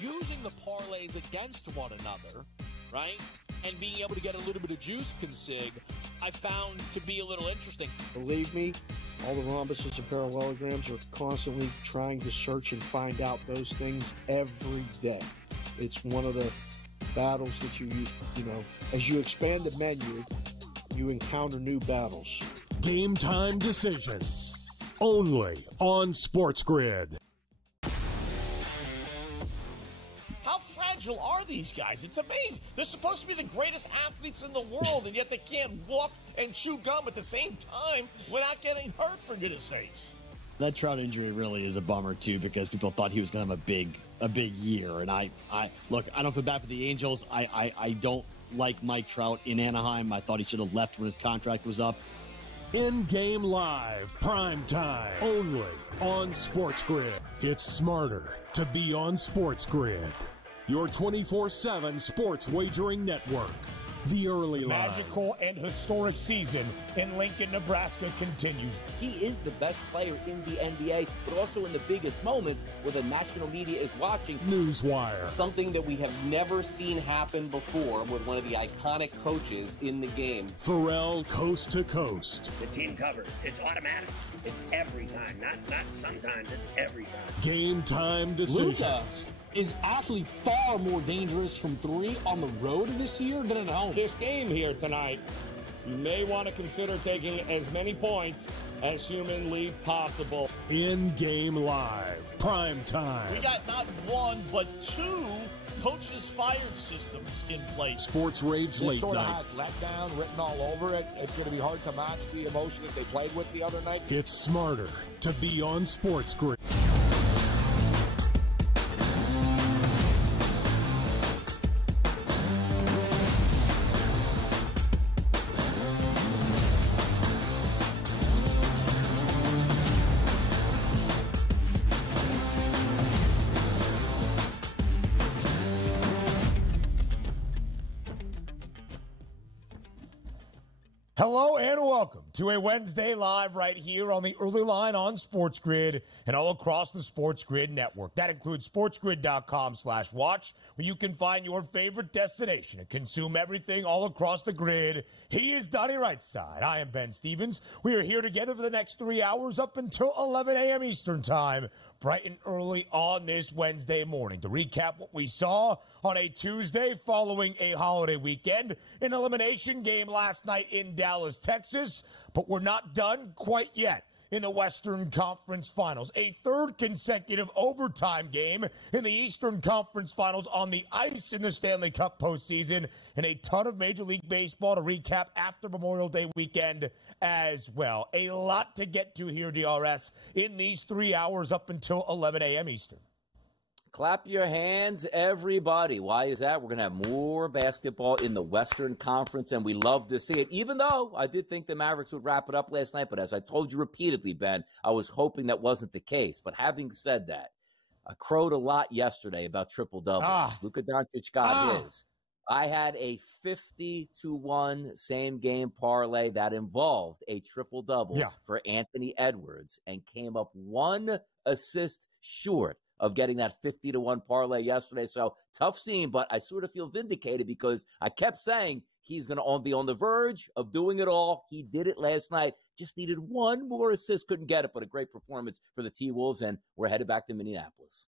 using the parlays against one another, right, and being able to get a little bit of juice consig, I found to be a little interesting. Believe me, all the rhombuses and parallelograms are constantly trying to search and find out those things every day. It's one of the battles that you know, as you expand the menu, you encounter new battles. Game time decisions, only on SportsGrid. How fragile are these guys? It's amazing. They're supposed to be the greatest athletes in the world, and yet they can't walk and chew gum at the same time without getting hurt, for goodness sakes. That Trout injury really is a bummer, too, because people thought he was going to have a big year. And I look, I don't feel bad for the Angels. I don't like Mike Trout in Anaheim. I thought he should have left when his contract was up. In-game live, prime time, only on SportsGrid. It's smarter to be on SportsGrid. Your 24/7 sports wagering network. The early line. Magical and historic season in Lincoln, Nebraska continues. He is the best player in the NBA, but also in the biggest moments where the national media is watching. Newswire. Something that we have never seen happen before with one of the iconic coaches in the game. Pharrell, coast to coast. The team covers. It's automatic. It's every time. Not sometimes. It's every time. Game time decisions. Luka is actually far more dangerous from three on the road this year than at home. This game here tonight, you may want to consider taking as many points as humanly possible. In-game live, prime time. We got not one, but two coaches fired systems in place. Sports Rage Late This sort of Night. has letdown written all over it. It's going to be hard to match the emotion that they played with the other night. It's smarter to be on SportsGrid. Hello and welcome to a Wednesday live right here on the early line on SportsGrid and all across the SportsGrid network. That includes sportsgrid.com/watch, where you can find your favorite destination and consume everything all across the grid. He is Donnie Rightside. I am Ben Stevens. We are here together for the next 3 hours up until 11 a.m. Eastern Time, bright and early on this Wednesday morning to recap what we saw on a Tuesday following a holiday weekend, an elimination game last night in Dallas, Texas, but we're not done quite yet in the Western Conference Finals. A third consecutive overtime game in the Eastern Conference Finals on the ice in the Stanley Cup postseason, and a ton of Major League Baseball to recap after Memorial Day weekend as well. A lot to get to here, DRS, in these 3 hours up until 11 a.m. Eastern. Clap your hands, everybody. Why is that? We're going to have more basketball in the Western Conference, and we love to see it, even though I did think the Mavericks would wrap it up last night. But as I told you repeatedly, Ben, I was hoping that wasn't the case. But having said that, I crowed a lot yesterday about triple-double. Luka Doncic got his. I had a 50-1 same-game parlay that involved a triple-double for Anthony Edwards and came up one assist short of getting that 50-1 parlay yesterday. So tough scene, but I sort of feel vindicated because I kept saying he's going to be on the verge of doing it all. He did it last night. Just needed one more assist. Couldn't get it, but a great performance for the T-Wolves, and we're headed back to Minneapolis.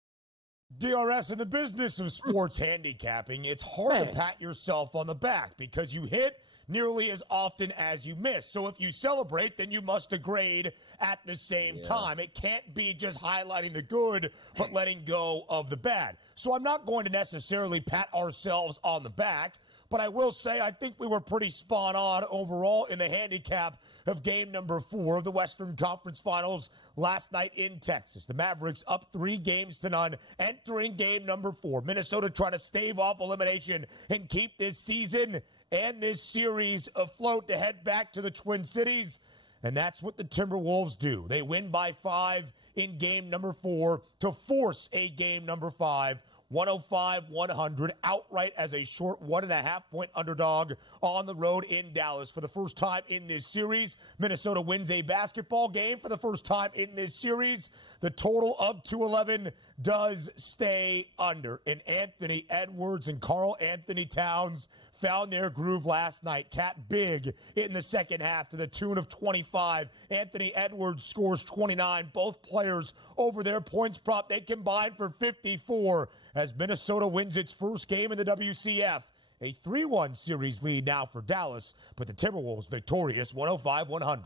DRS, in the business of sports handicapping, it's hard to pat yourself on the back because you hit nearly as often as you miss. So if you celebrate, then you must degrade at the same time. It can't be just highlighting the good, but letting go of the bad. So I'm not going to necessarily pat ourselves on the back, but I will say I think we were pretty spot on overall in the handicap of game number 4 of the Western Conference Finals last night in Texas. The Mavericks up 3-0 entering game number 4. Minnesota trying to stave off elimination and keep this season and this series afloat to head back to the Twin Cities. And that's what the Timberwolves do. They win by 5 in game number 4 to force a game number 5 105-100, outright as a short 1.5-point underdog on the road in Dallas. For the first time in this series, Minnesota wins a basketball game. For the first time in this series, the total of 211 does stay under. And Anthony Edwards and Karl Anthony Towns found their groove last night. Cat big in the second half to the tune of 25. Anthony Edwards scores 29. Both players over their points prop. They combine for 54 as Minnesota wins its first game in the WCF. A 3-1 series lead now for Dallas, but the Timberwolves victorious 105-100.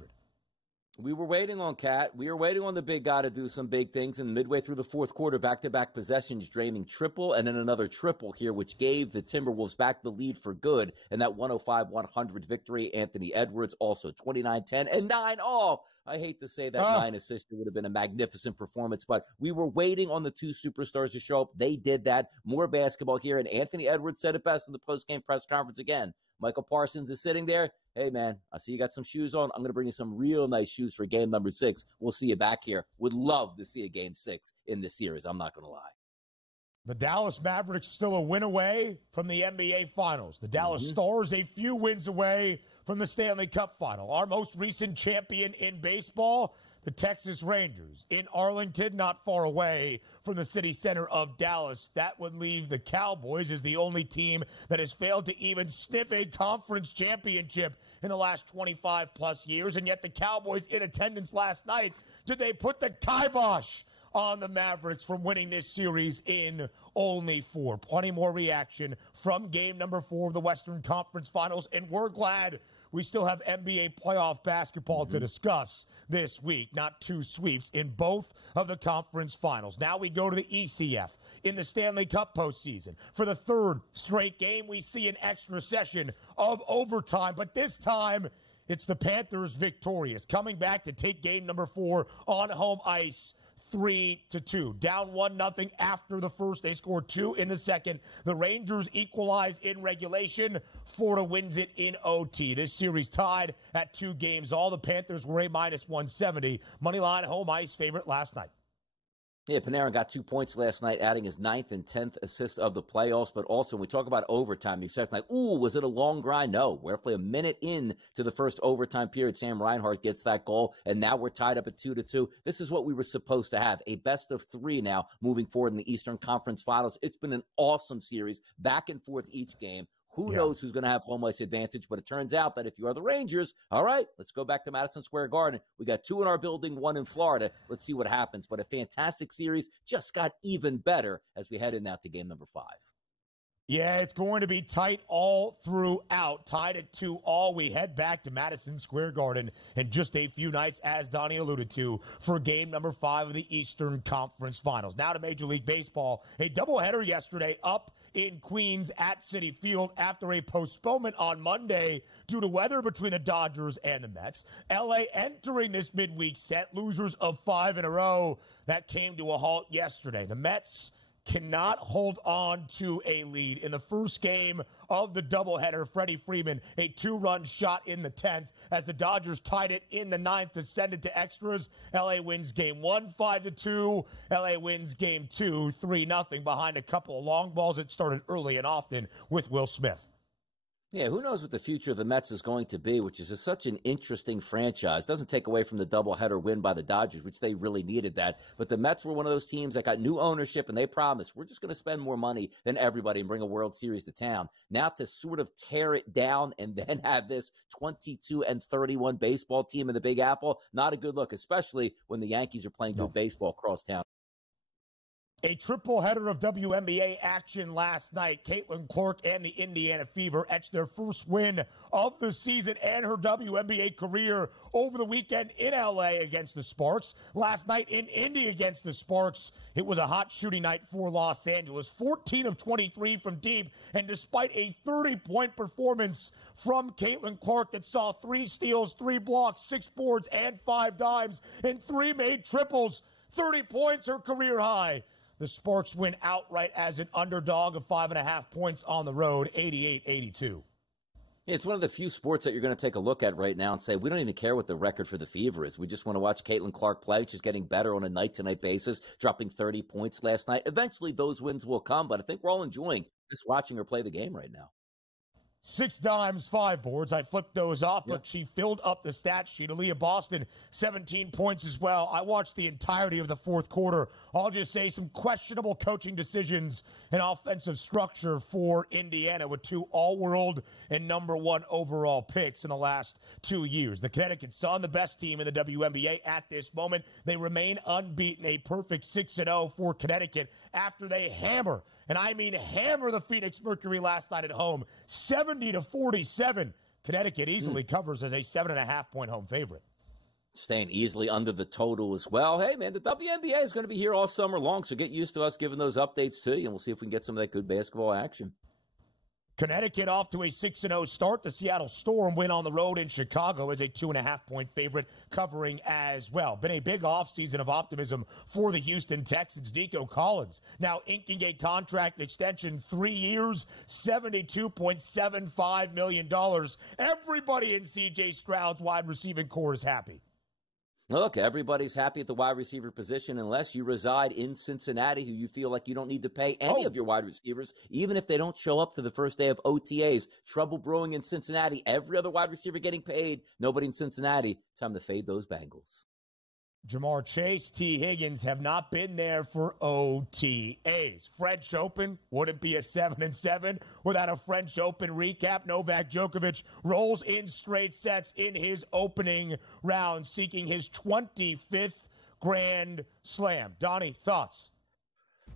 We were waiting on Cat. We were waiting on the big guy to do some big things. And midway through the fourth quarter, back-to-back possessions, draining triple and then another triple here, which gave the Timberwolves back the lead for good. And that 105-100 victory, Anthony Edwards also 29, 10, and 9 all. I hate to say that 9 assists would have been a magnificent performance, but we were waiting on the two superstars to show up. They did that. More basketball here, and Anthony Edwards said it best in the post-game press conference again. Michael Parsons is sitting there. Hey, man, I see you got some shoes on. I'm going to bring you some real nice shoes for game number 6. We'll see you back here. Would love to see a game 6 in this series. I'm not going to lie. The Dallas Mavericks still a win away from the NBA Finals. The Dallas Stars a few wins away from the Stanley Cup Final. Our most recent champion in baseball, the Texas Rangers, in Arlington, not far away from the city center of Dallas. That would leave the Cowboys as the only team that has failed to even sniff a conference championship in the last 25-plus years. And yet the Cowboys in attendance last night, did they put the kibosh on the Mavericks from winning this series in only 4? Plenty more reaction from game number 4 of the Western Conference Finals, and we're glad we still have NBA playoff basketball to discuss this week. Not 2 sweeps in both of the conference finals. Now we go to the ECF in the Stanley Cup postseason. For the 3rd straight game, we see an extra session of overtime, but this time it's the Panthers victorious, coming back to take game number 4 on home ice. 3-2. Down 1-0 after the first. They scored 2 in the second. The Rangers equalize in regulation. Florida wins it in OT. This series tied at 2 games. All the Panthers were a -170. Moneyline home ice favorite last night. Yeah, Panarin got 2 points last night, adding his 9th and 10th assist of the playoffs. But also, when we talk about overtime, you expect like, ooh, was it a long grind? No, we're roughly a minute in to the first overtime period. Sam Reinhart gets that goal, and now we're tied up at 2-2. This is what we were supposed to have, a best of 3 now moving forward in the Eastern Conference Finals. It's been an awesome series, back and forth each game. Who knows who's going to have home ice advantage, but it turns out that if you are the Rangers, all right, let's go back to Madison Square Garden. We got 2 in our building, 1 in Florida. Let's see what happens. But a fantastic series, just got even better as we head in now to game number 5. Yeah, it's going to be tight all throughout. Tied at 2-2. We head back to Madison Square Garden in just a few nights, as Donnie alluded to, for game number 5 of the Eastern Conference Finals. Now to Major League Baseball. A doubleheader yesterday up in Queens at Citi Field after a postponement on Monday due to weather between the Dodgers and the Mets. LA entering this midweek set, losers of 5 in a row. That came to a halt yesterday. The Mets cannot hold on to a lead. In the first game of the doubleheader, Freddie Freeman, a 2-run shot in the 10th as the Dodgers tied it in the 9th to send it to extras. LA wins game 1, 5-2. LA wins game 2, 3-0 behind a couple of long balls that started early and often with Will Smith. Yeah, who knows what the future of the Mets is going to be, which is such an interesting franchise. Doesn't take away from the doubleheader win by the Dodgers, which they really needed that. But the Mets were one of those teams that got new ownership, and they promised, we're just going to spend more money than everybody and bring a World Series to town. Now to sort of tear it down and then have this 22-31 baseball team in the Big Apple, not a good look, especially when the Yankees are playing good baseball across town. A triple header of WNBA action last night. Caitlin Clark and the Indiana Fever etched their first win of the season and her WNBA career over the weekend in LA against the Sparks. Last night in Indy against the Sparks, it was a hot shooting night for Los Angeles. 14 of 23 from deep, and despite a 30-point performance from Caitlin Clark that saw 3 steals, 3 blocks, 6 boards, and 5 dimes, and 3 made triples, 30 points, her career high. The Sparks win outright as an underdog of 5.5 points on the road, 88-82. It's one of the few sports that you're going to take a look at right now and say, we don't even care what the record for the Fever is. We just want to watch Caitlin Clark play. She's getting better on a night-to-night basis, dropping 30 points last night. Eventually, those wins will come, but I think we're all enjoying just watching her play the game right now. 6 dimes, 5 boards. I flipped those off, but she filled up the stat sheet. Aaliyah Boston, 17 points as well. I watched the entirety of the fourth quarter. I'll just say some questionable coaching decisions and offensive structure for Indiana with 2 all-world and number 1 overall picks in the last 2 years. The Connecticut Sun, the best team in the WNBA at this moment. They remain unbeaten, a perfect 6-0 for Connecticut after they hammer, and I mean hammer, the Phoenix Mercury last night at home, 70-47. Connecticut easily covers as a 7.5-point home favorite. Staying easily under the total as well. Hey, man, the WNBA is going to be here all summer long, so get used to us giving those updates to you, and we'll see if we can get some of that good basketball action. Connecticut off to a 6-0 start. The Seattle Storm win on the road in Chicago as a 2.5-point favorite, covering as well. Been a big offseason of optimism for the Houston Texans. Nico Collins now inking a contract extension, 3 years, $72.75 million. Everybody in C.J. Stroud's wide receiving core is happy. Look, everybody's happy at the wide receiver position unless you reside in Cincinnati, who you feel like you don't need to pay any of your wide receivers, even if they don't show up to the first day of OTAs. Trouble brewing in Cincinnati. Every other wide receiver getting paid. Nobody in Cincinnati. Time to fade those Bengals. Jamar Chase, T. Higgins have not been there for OTAs. French Open wouldn't be a 7-7 without a French Open recap. Novak Djokovic rolls in straight sets in his opening round, seeking his 25th Grand Slam. Donnie, thoughts?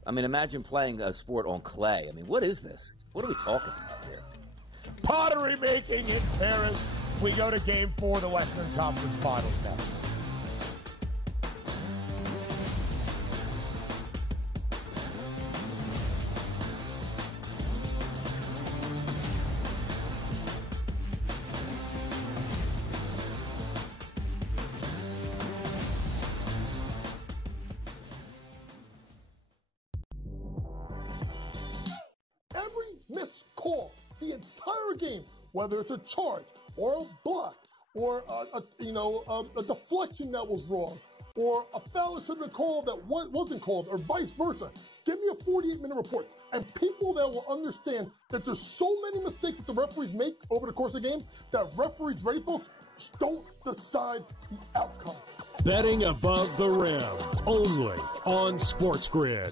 I mean, imagine playing a sport on clay. I mean, what is this? What are we talking about here? Pottery making in Paris. We go to Game 4 of the Western Conference Finals now. Missed call the entire game, whether it's a charge or a block or a deflection that was wrong or a foul that should have been called that wasn't called or vice versa. Give me a 48-minute report, and people that will understand that there's so many mistakes that the referees make over the course of the game that referees, ready folks, don't decide the outcome. Betting above the rim, only on SportsGrid.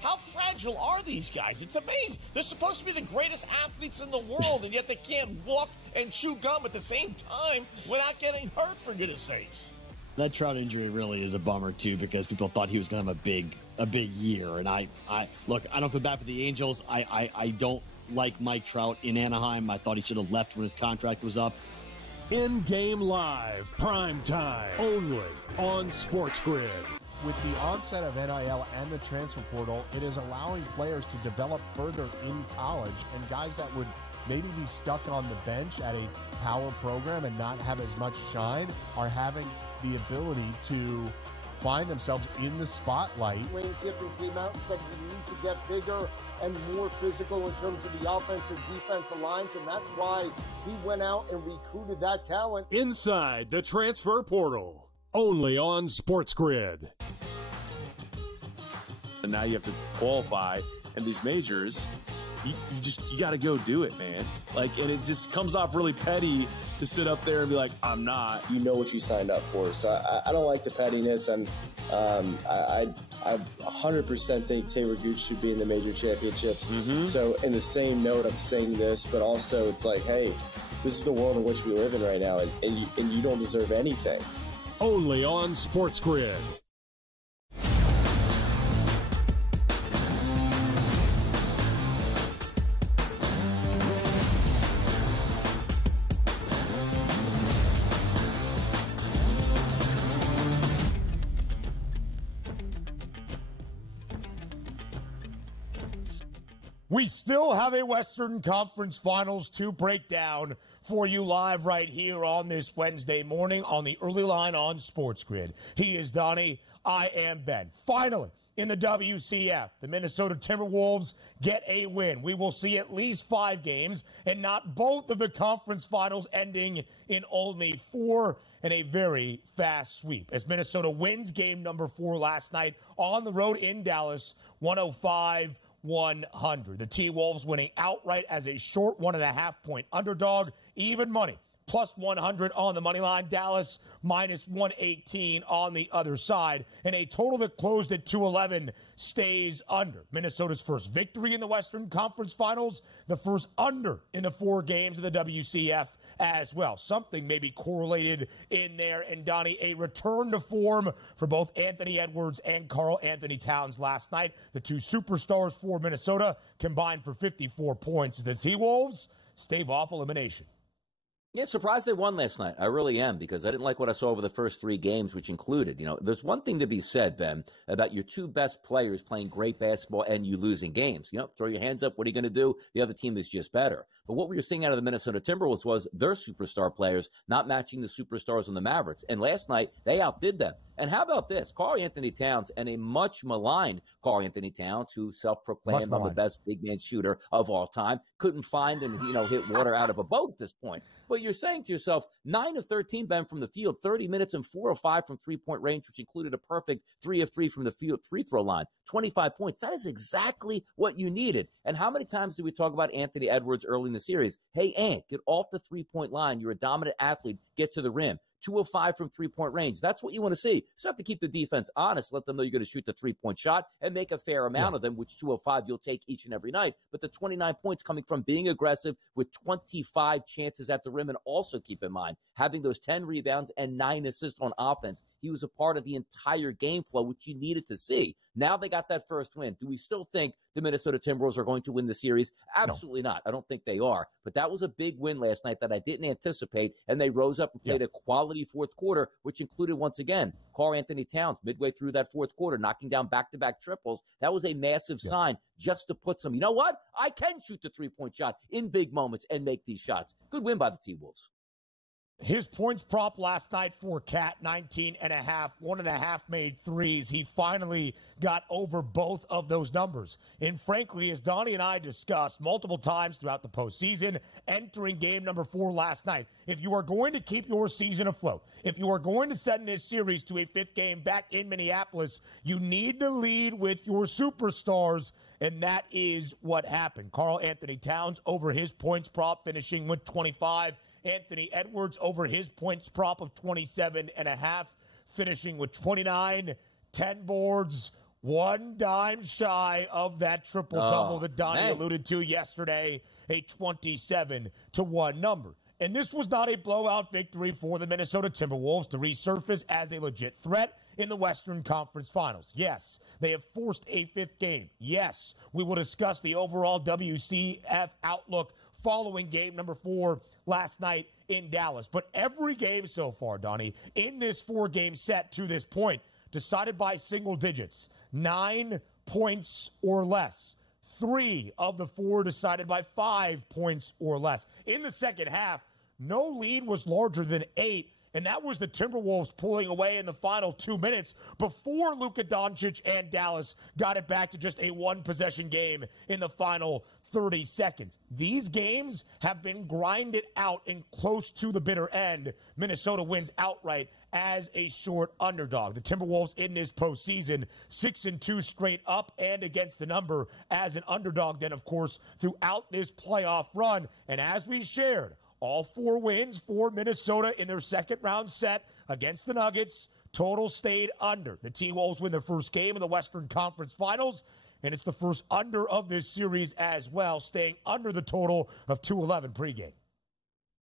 How fragile are these guys? It's amazing. They're supposed to be the greatest athletes in the world, and yet they can't walk and chew gum at the same time without getting hurt, for goodness sakes. That Trout injury really is a bummer, too, because people thought he was going to have a big year. And I don't feel bad for the Angels. I don't like Mike Trout in Anaheim. I thought he should have left when his contract was up. In-game live, prime time, only on SportsGrid. With the onset of NIL and the transfer portal, it is allowing players to develop further in college, and guys that would maybe be stuck on the bench at a power program and not have as much shine are having the ability to find themselves in the spotlight. Lane Kiffin came out and said we need to get bigger and more physical in terms of the offense and defensive lines, and that's why he went out and recruited that talent. Inside the transfer portal, only on SportsGrid. And now you have to qualify, and these majors, you got to go do it, man. And it just comes off really petty to sit up there and be like, I'm not. You know what you signed up for, so I don't like the pettiness, and I 100% think Taylor Gooch should be in the major championships. So in the same note, I'm saying this, but also it's like, hey, this is the world in which we live in right now, and you don't deserve anything. Only on SportsGrid. We still have a Western Conference Finals to break down for you live right here on this Wednesday morning on the Early Line on SportsGrid. He is Donnie. I am Ben. Finally, in the WCF, the Minnesota Timberwolves get a win. We will see at least 5 games and not both of the conference finals ending in only 4 and a very fast sweep as Minnesota wins game number 4 last night on the road in Dallas, 105-100. The T-Wolves winning outright as a short 1.5-point underdog. Even money, plus 100 on the money line. Dallas minus 118 on the other side. And a total that closed at 211 stays under. Minnesota's first victory in the Western Conference Finals. The first under in the 4 games of the WCF as well. Something maybe correlated in there. And Donnie, a return to form for both Anthony Edwards and Karl Anthony Towns last night. The 2 superstars for Minnesota combined for 54 points. The T-Wolves stave off elimination. Yeah, surprised they won last night. I really am, because I didn't like what I saw over the first 3 games, which included, there's one thing to be said, Ben, about your 2 best players playing great basketball and you losing games. Throw your hands up. What are you going to do? The other team is just better. But what we were seeing out of the Minnesota Timberwolves was their superstar players not matching the superstars on the Mavericks. And last night, they outdid them. And how about this? Karl Anthony Towns, and a much maligned Karl Anthony Towns, who self-proclaimed I'm the best big man shooter of all time, couldn't find and, hit water out of a boat at this point. But you're saying to yourself, 9 of 13, Ben, from the field, 30 minutes and 4 of 5 from three-point range, which included a perfect 3 of 3 from the field free throw line, 25 points. That is exactly what you needed. And how many times did we talk about Anthony Edwards early in the series? Hey, Ant, get off the three-point line. You're a dominant athlete. Get to the rim. 2 of 5 from three-point range. That's what you want to see. You still have to keep the defense honest. Let them know you're going to shoot the three-point shot and make a fair amount of them, which 2 of 5 you'll take each and every night. But the 29 points coming from being aggressive with 25 chances at the rim. And also keep in mind, having those 10 rebounds and 9 assists on offense. He was a part of the entire game flow, which you needed to see. Now they got that first win. Do we still think the Minnesota Timberwolves are going to win the series? Absolutely not. I don't think they are. But that was a big win last night that I didn't anticipate, and they rose up and played a quality fourth quarter, which included, once again, Karl Anthony Towns midway through that fourth quarter, knocking down back-to-back triples. That was a massive sign just to put some, you know what? I can shoot the three-point shot in big moments and make these shots. Good win by the T-Wolves. His points prop last night for Cat, 19.5, 1.5 made threes. He finally got over both of those numbers. And frankly, as Donnie and I discussed multiple times throughout the postseason, entering game number 4 last night, if you are going to keep your season afloat, if you are going to send this series to a 5th game back in Minneapolis, you need to lead with your superstars. And that is what happened. Karl Anthony Towns over his points prop, finishing with 25. Anthony Edwards over his points prop of 27.5, finishing with 29, 10 boards, 1 dime shy of that triple-double that Donnie alluded to yesterday, a 27-1 number. And this was not a blowout victory for the Minnesota Timberwolves to resurface as a legit threat in the Western Conference Finals. Yes, they have forced a 5th game. Yes, we will discuss the overall WCF outlook following game number 4 last night in Dallas. But every game so far, Donnie, in this 4-game set to this point, decided by single digits, 9 points or less. 3 of the 4 decided by 5 points or less. In the second half, no lead was larger than 8, and that was the Timberwolves pulling away in the final 2 minutes before Luka Doncic and Dallas got it back to just a 1-possession game in the final 30 seconds. These games have been grinded out and close to the bitter end. Minnesota wins outright as a short underdog. The Timberwolves in this postseason, 6-2 straight up and against the number as an underdog then, of course, throughout this playoff run. And as we shared, all 4 wins for Minnesota in their second-round set against the Nuggets. Total stayed under. The T-Wolves win their first game in the Western Conference Finals, and it's the first under of this series as well, staying under the total of 211 pregame.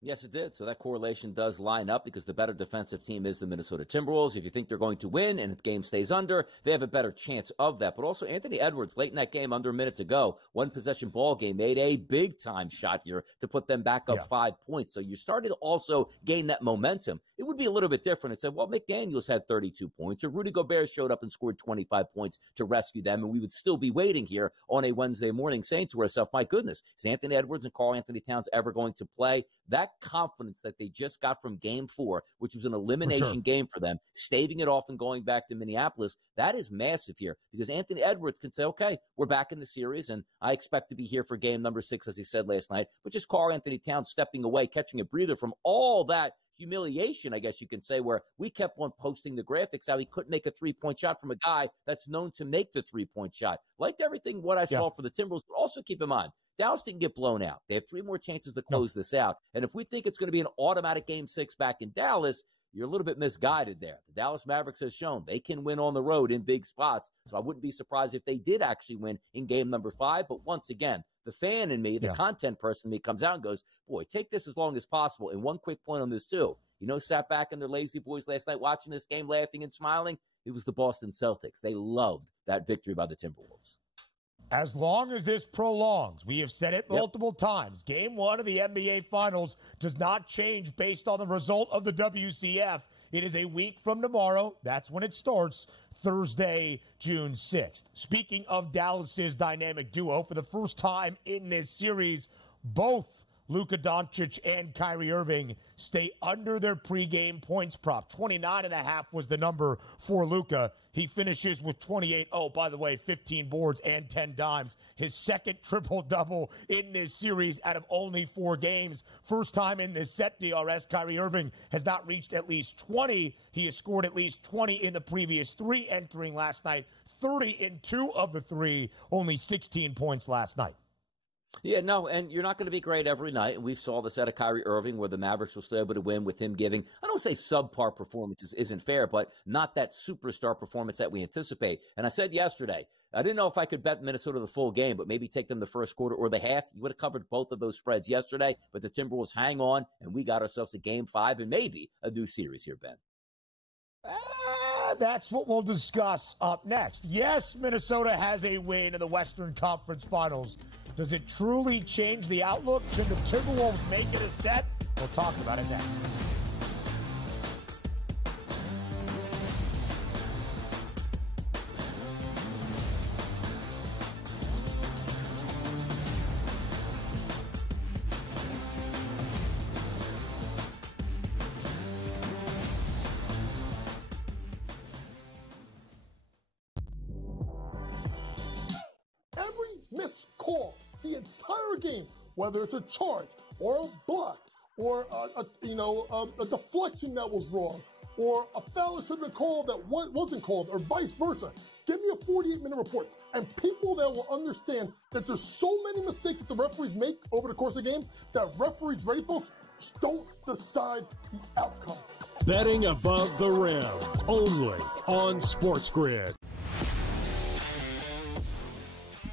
Yes, it did. So that correlation does line up because the better defensive team is the Minnesota Timberwolves. If you think they're going to win and the game stays under, they have a better chance of that. But also Anthony Edwards, late in that game, under a minute to go, one possession ball game, made a big-time shot here to put them back up 5 points. So you're starting to also gain that momentum. It would be a little bit different. It said, well, McDaniels had 32 points, or Rudy Gobert showed up and scored 25 points to rescue them, and we would still be waiting here on a Wednesday morning saying to ourselves, my goodness, is Anthony Edwards and Karl Anthony Towns ever going to play? That confidence that they just got from game 4, which was an elimination game for them, staving it off and going back to Minneapolis, that is massive here because Anthony Edwards can say, okay, we're back in the series, and I expect to be here for game number 6, as he said last night, but just Karl Anthony Towns stepping away, catching a breather from all that humiliation, I guess you can say, where we kept on posting the graphics how he couldn't make a three-point shot from a guy that's known to make the three-point shot. Liked everything what I saw for the Timberwolves, but also keep in mind, Dallas didn't get blown out. They have 3 more chances to close this out. And if we think it's going to be an automatic game 6 back in Dallas, you're a little bit misguided there. The Dallas Mavericks has shown they can win on the road in big spots. So I wouldn't be surprised if they did actually win in game number 5. But once again, the fan in me, the content person in me comes out and goes, boy, take this as long as possible. And one quick point on this too. Sat back in their lazy boys last night watching this game, laughing and smiling. It was the Boston Celtics. They loved that victory by the Timberwolves. As long as this prolongs, we have said it multiple times, Game 1 of the NBA Finals does not change based on the result of the WCF. It is a week from tomorrow. That's when it starts, Thursday, June 6th. Speaking of Dallas's dynamic duo, for the first time in this series, both Luka Doncic and Kyrie Irving stay under their pregame points prop. 29.5 was the number for Luka. He finishes with 28. Oh, by the way, 15 boards and 10 dimes. His second triple-double in this series out of only 4 games. First time in this set, DRS, Kyrie Irving has not reached at least 20. He has scored at least 20 in the previous 3 entering last night. 30 in 2 of the 3, only 16 points last night. Yeah, no, and you're not going to be great every night, and we saw this out of Kyrie Irving where the Mavericks were still able to win with him giving, I don't say subpar performances isn't fair, but not that superstar performance that we anticipate. And I said yesterday, I didn't know if I could bet Minnesota the full game, but maybe take them the first quarter or the half. You would have covered both of those spreads yesterday, but the Timberwolves hang on, and we got ourselves a game 5 and maybe a new series here, Ben. That's what we'll discuss up next. Yes, Minnesota has a win in the Western Conference Finals. Does it truly change the outlook? Can the Timberwolves make it a set? We'll talk about it next. Whether it's a charge or a block or a deflection that was wrong or a foul that should have been called that wasn't called or vice versa. Give me a 48-minute report. And people that will understand that there's so many mistakes that the referees make over the course of the game that referees, ready folks, don't decide the outcome. Betting above the rim, only on SportsGrid.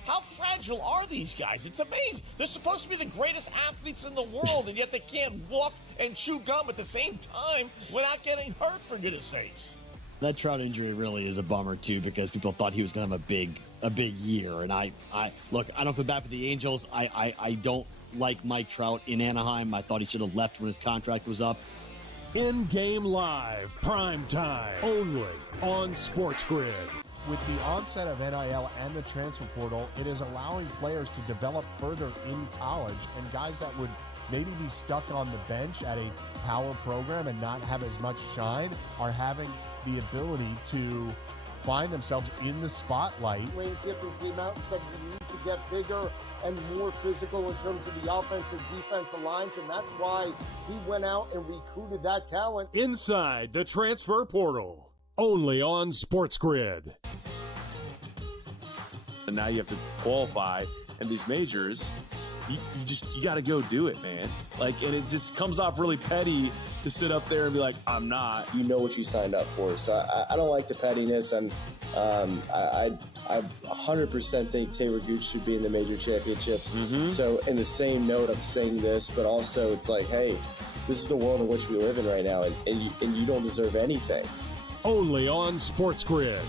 How fragile are these guys? It's amazing. They're supposed to be the greatest athletes in the world, and yet they can't walk and chew gum at the same time without getting hurt, for goodness sakes. That Trout injury really is a bummer, too, because people thought he was going to have a big year. And I don't feel bad for the Angels. I don't like Mike Trout in Anaheim. I thought he should have left when his contract was up. In-game live, prime time, only on SportsGrid. With the onset of NIL and the transfer portal, it is allowing players to develop further in college, and guys that would maybe be stuck on the bench at a power program and not have as much shine are having the ability to find themselves in the spotlight. Lane Kiffin came out and said we need to get bigger and more physical in terms of the offense and defensive lines, and that's why he went out and recruited that talent. Inside the transfer portal. Only on SportsGrid. And now you have to qualify, and these majors, you got to go do it, man. Like, and it just comes off really petty to sit up there and be like, I'm not. You know what you signed up for. So I don't like the pettiness, and I 100% think Taylor Gooch should be in the major championships. So in the same note, I'm saying this, but also it's like, hey, this is the world in which we live in right now, and you don't deserve anything. Only on SportsGrid.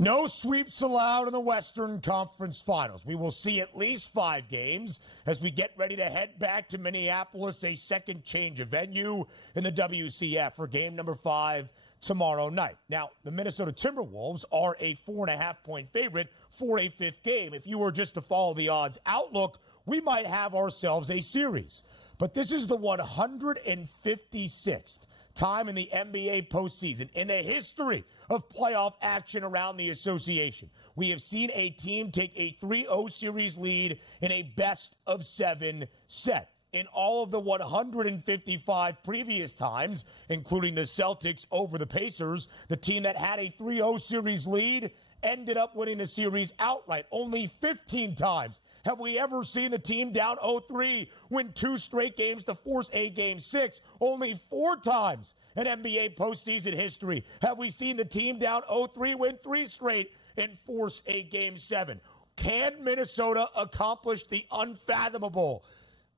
No sweeps allowed in the Western Conference Finals. We will see at least 5 games as we get ready to head back to Minneapolis, a second change of venue in the WCF for game number 5 tomorrow night. Now, the Minnesota Timberwolves are a 4.5-point favorite for a 5th game. If you were just to follow the odds outlook, we might have ourselves a series. But this is the 156th time in the NBA postseason in the history of playoff action around the association. We have seen a team take a 3-0 series lead in a best-of-7 set. In all of the 155 previous times, including the Celtics over the Pacers, the team that had a 3-0 series lead ended up winning the series outright. Only 15 times have we ever seen the team down 0-3 win 2 straight games to force a Game 6. Only 4 times in NBA postseason history have we seen the team down 0-3 win 3 straight and force a Game 7. Can Minnesota accomplish the unfathomable?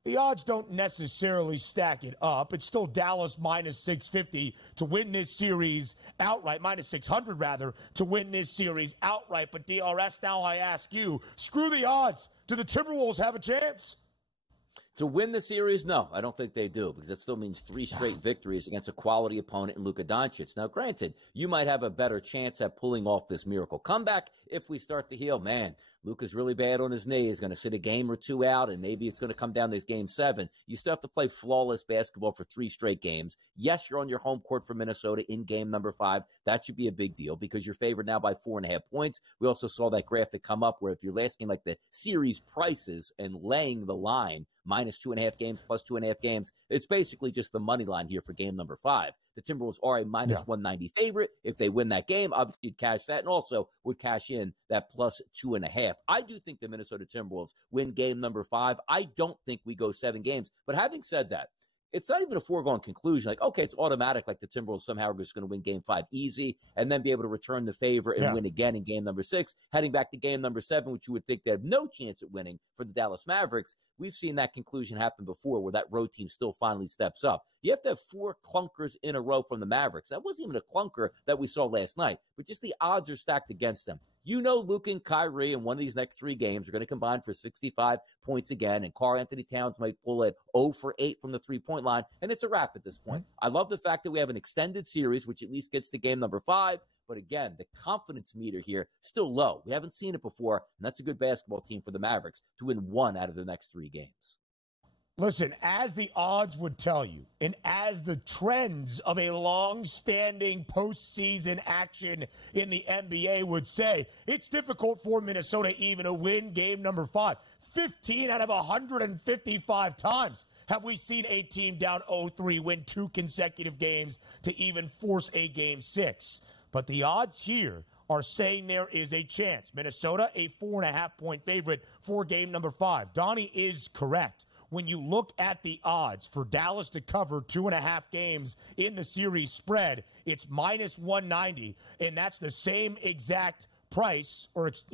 The odds don't necessarily stack it up. It's still Dallas minus 650 to win this series outright, minus 600 rather, to win this series outright. But DRS, now I ask you, screw the odds. Do the Timberwolves have a chance? To win the series, no, I don't think they do, because it still means 3 straight victories against a quality opponent in Luka Doncic. Now, granted, you might have a better chance at pulling off this miracle comeback if we start to heal. Man, Luka's really bad on his knee. He's going to sit a game or 2 out, and maybe it's going to come down to this Game 7. You still have to play flawless basketball for 3 straight games. Yes, you're on your home court for Minnesota in game number 5. That should be a big deal because you're favored now by 4.5 points. We also saw that graphic come up where if you're asking like the series prices and laying the line, minus 2.5 games, plus 2.5 games, it's basically just the money line here for game number 5. The Timberwolves are a minus 190 favorite. If they win that game, obviously you'd cash that and also would cash in that plus 2.5. I do think the Minnesota Timberwolves win game number 5. I don't think we go 7 games. But having said that, it's not even a foregone conclusion. Like, okay, it's automatic, like the Timberwolves somehow are just going to win game 5 easy and then be able to return the favor and win again in game number 6. Heading back to game number 7, which you would think they have no chance at winning for the Dallas Mavericks. We've seen that conclusion happen before where that road team still finally steps up. You have to have 4 clunkers in a row from the Mavericks. That wasn't even a clunker that we saw last night, but just the odds are stacked against them. You know Luka and Kyrie in one of these next 3 games are going to combine for 65 points again, and Karl-Anthony Towns might pull it 0 for 8 from the 3-point line, and it's a wrap at this point. I love the fact that we have an extended series, which at least gets to game number 5, but again, the confidence meter here still low. We haven't seen it before, and that's a good basketball team for the Mavericks to win 1 out of their next 3 games. Listen, as the odds would tell you, and as the trends of a long-standing postseason action in the NBA would say, it's difficult for Minnesota even to win game number 5. 15 out of 155 times have we seen a team down 0-3 win 2 consecutive games to even force a Game 6. But the odds here are saying there is a chance. Minnesota, a 4.5-point favorite for game number 5. Donnie is correct. When you look at the odds for Dallas to cover 2.5 games in the series spread, it's minus 190, and that's the same exact price, or it's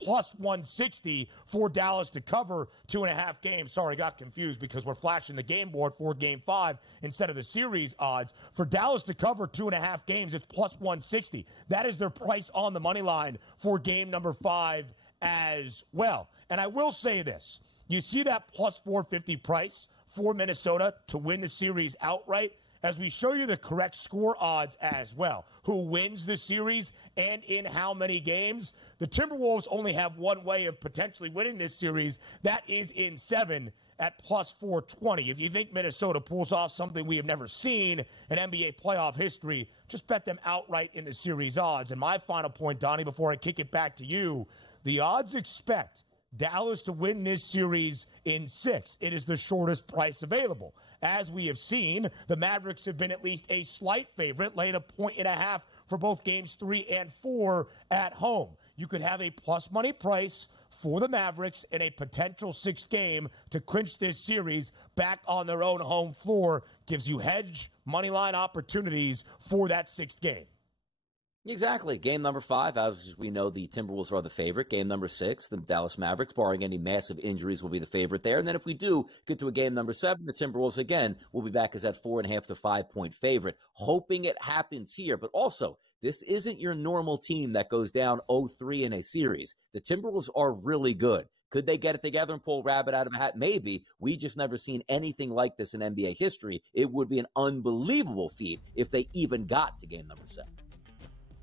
plus 160 for Dallas to cover 2.5 games. Sorry, I got confused because we're flashing the game board for game 5 instead of the series odds. For Dallas to cover 2.5 games, it's plus 160. That is their price on the money line for game number 5 as well. And I will say this. You see that plus 450 price for Minnesota to win the series outright? As we show you the correct score odds as well, who wins the series and in how many games, the Timberwolves only have one way of potentially winning this series. That is in 7. at plus 420. If you think Minnesota pulls off something we have never seen in NBA playoff history, just bet them outright in the series odds. And my final point, Donnie, before I kick it back to you, the odds expect Dallas to win this series in 6. It is the shortest price available. As we have seen, the Mavericks have been at least a slight favorite, laying 1.5 for both games 3 and 4 at home. You could have a plus money price for the Mavericks in a potential 6th game to clinch this series back on their own home floor. Gives you hedge money line opportunities for that 6th game. Exactly. Game number 5, as we know, the Timberwolves are the favorite. Game number 6, the Dallas Mavericks, barring any massive injuries, will be the favorite there. And then if we do get to a game number 7, the Timberwolves, again, will be back as that 4.5 to 5 point favorite. Hoping it happens here. But also, this isn't your normal team that goes down 0-3 in a series. The Timberwolves are really good. Could they get it together and pull a rabbit out of a hat? Maybe. We just never seen anything like this in NBA history. It would be an unbelievable feat if they even got to game number 7.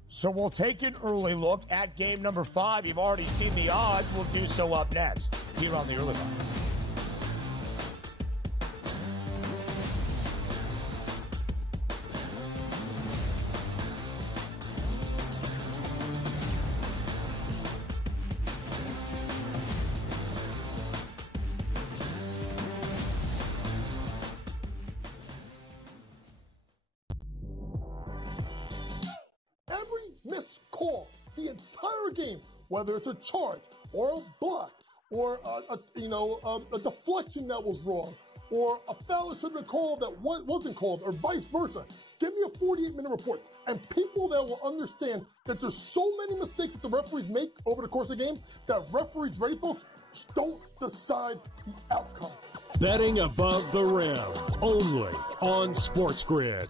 So we'll take an early look at game number 5. You've already seen the odds. We'll do so up next here on the Early Line. Missed call the entire game, whether it's a charge or a block or a deflection that was wrong or a foul that should have been called that wasn't called or vice versa. Give me a 48-minute report, and people that will understand that there's so many mistakes that the referees make over the course of the game that referees, ready folks, don't decide the outcome. Betting above the rim, only on SportsGrid.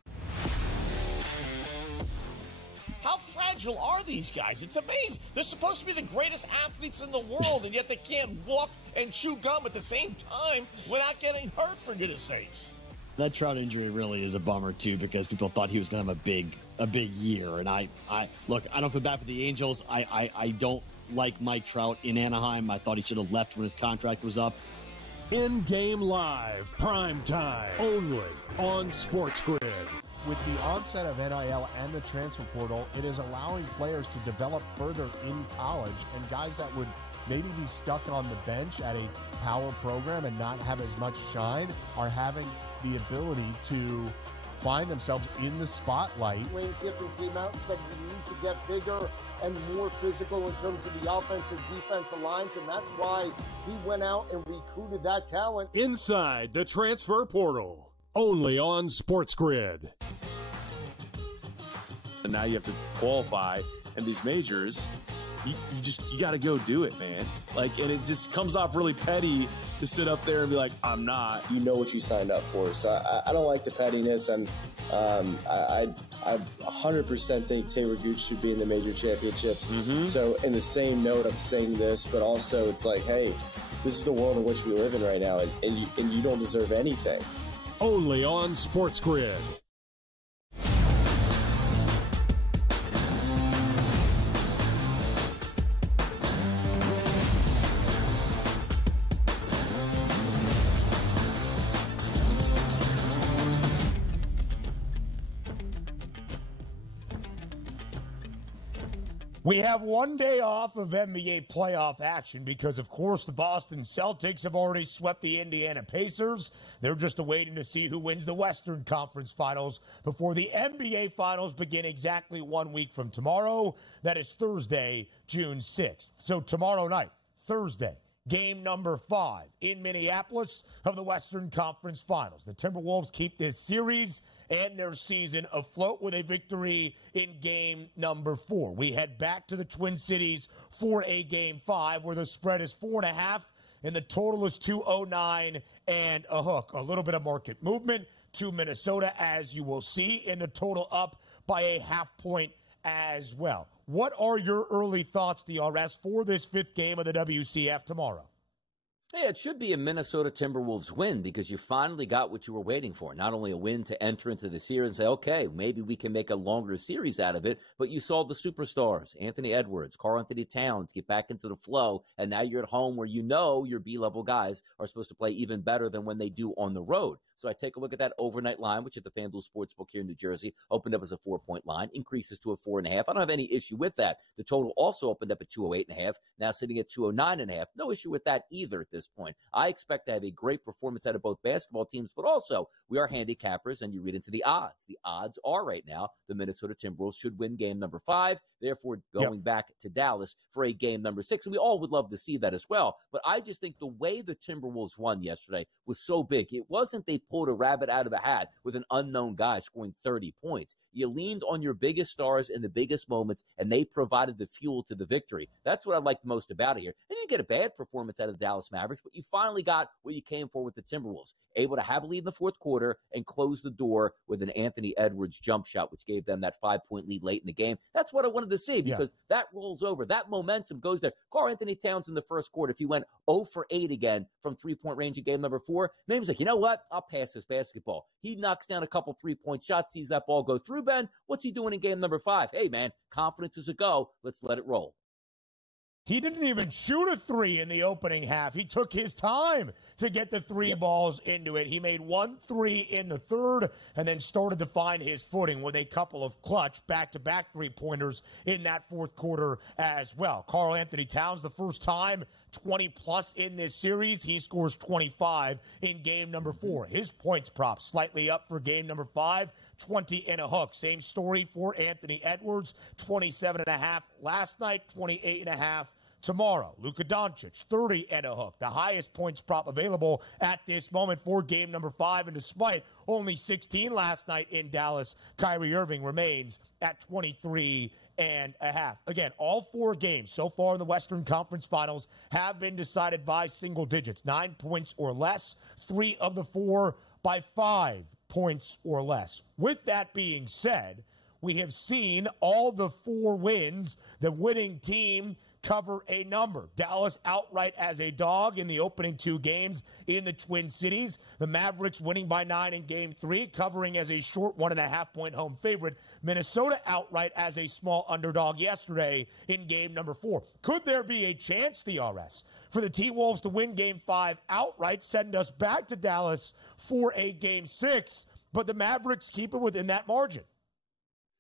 How fragile are these guys? It's amazing. They're supposed to be the greatest athletes in the world, and yet they can't walk and chew gum at the same time without getting hurt, for goodness sakes. That Trout injury really is a bummer, too, because people thought he was going to have a big year. And I don't feel bad for the Angels. I don't like Mike Trout in Anaheim. I thought he should have left when his contract was up. In-game live, prime time, only on SportsGrid. With the onset of NIL and the transfer portal, it is allowing players to develop further in college, and guys that would maybe be stuck on the bench at a power program and not have as much shine are having the ability to find themselves in the spotlight. Lane Kiffin came out and said we need to get bigger and more physical in terms of the offensive defensive lines, and that's why he went out and recruited that talent. Inside the transfer portal, only on SportsGrid. And now you have to qualify, and these majors, you got to go do it, man. Like, and it just comes off really petty to sit up there and be like, I'm not. You know what you signed up for, so I don't like the pettiness, and I 100% think Taylor Gooch should be in the major championships. So in the same note, I'm saying this, but also it's like, hey, this is the world in which we live in right now, and you don't deserve anything. Only on SportsGrid. We have one day off of NBA playoff action because, of course, the Boston Celtics have already swept the Indiana Pacers. They're just awaiting to see who wins the Western Conference Finals before the NBA Finals begin exactly 1 week from tomorrow. That is Thursday, June 6th. So tomorrow night, Thursday, game number 5 in Minneapolis of the Western Conference Finals. The Timberwolves keep this series and their season afloat with a victory in game number 4. We head back to the Twin Cities for a game 5 where the spread is 4.5 and the total is 209 and a hook. A little bit of market movement to Minnesota, as you will see, and the total up by a half point as well. What are your early thoughts, DRS, for this 5th game of the WCF tomorrow? Hey, it should be a Minnesota Timberwolves win because you finally got what you were waiting for. Not only a win to enter into the series and say, okay, maybe we can make a longer series out of it, but you saw the superstars, Anthony Edwards, Karl-Anthony Towns, get back into the flow, and now you're at home where you know your B-level guys are supposed to play even better than when they do on the road. So I take a look at that overnight line, which at the FanDuel Sportsbook here in New Jersey opened up as a 4-point line, increases to a 4.5. I don't have any issue with that. The total also opened up at 208.5, now sitting at 209.5. No issue with that either at this point. I expect to have a great performance out of both basketball teams, but also we are handicappers, and you read into the odds. The odds are right now the Minnesota Timberwolves should win game number 5, therefore going back to Dallas for a game number 6. And we all would love to see that as well. But I just think the way the Timberwolves won yesterday was so big. It wasn't they pulled a rabbit out of a hat with an unknown guy scoring 30 points. You leaned on your biggest stars in the biggest moments, and they provided the fuel to the victory. That's what I like the most about it here. They didn't get a bad performance out of the Dallas Mavericks, but you finally got what you came for with the Timberwolves. Able to have a lead in the fourth quarter and close the door with an Anthony Edwards jump shot, which gave them that 5-point lead late in the game. That's what I wanted to see because that rolls over. That momentum goes there. Karl-Anthony Towns in the first quarter, if he went 0 for 8 again from 3-point range in game number 4, then he was like, you know what? I'll pass this basketball. He knocks down a couple 3-point shots, sees that ball go through, Ben. What's he doing in game number 5? Hey, man, confidence is a go. Let's let it roll. He didn't even shoot a 3 in the opening half. He took his time to get the 3 balls into it. He made 1 3 in the third and then started to find his footing with a couple of clutch back-to-back 3-pointers in that fourth quarter as well. Karl-Anthony Towns, the first time 20-plus in this series. He scores 25 in game number 4. His points prop slightly up for game number 5. 20 and a hook. Same story for Anthony Edwards. 27.5 last night, 28.5 tomorrow. Luka Doncic, 30 and a hook. The highest points prop available at this moment for game number 5. And despite only 16 last night in Dallas, Kyrie Irving remains at 23 and a half. Again, all 4 games so far in the Western Conference Finals have been decided by single digits, 9 points or less. 3 of the 4 by 5 points or less. With that being said, we have seen all the 4 wins, the winning team cover a number. Dallas outright as a dog in the opening 2 games in the Twin Cities. The Mavericks winning by 9 in game 3, covering as a short 1.5-point home favorite. Minnesota outright as a small underdog yesterday in game number 4. Could there be a chance, DRS, for the T-Wolves to win game 5 outright, send us back to Dallas for a game 6, but the Mavericks keep it within that margin?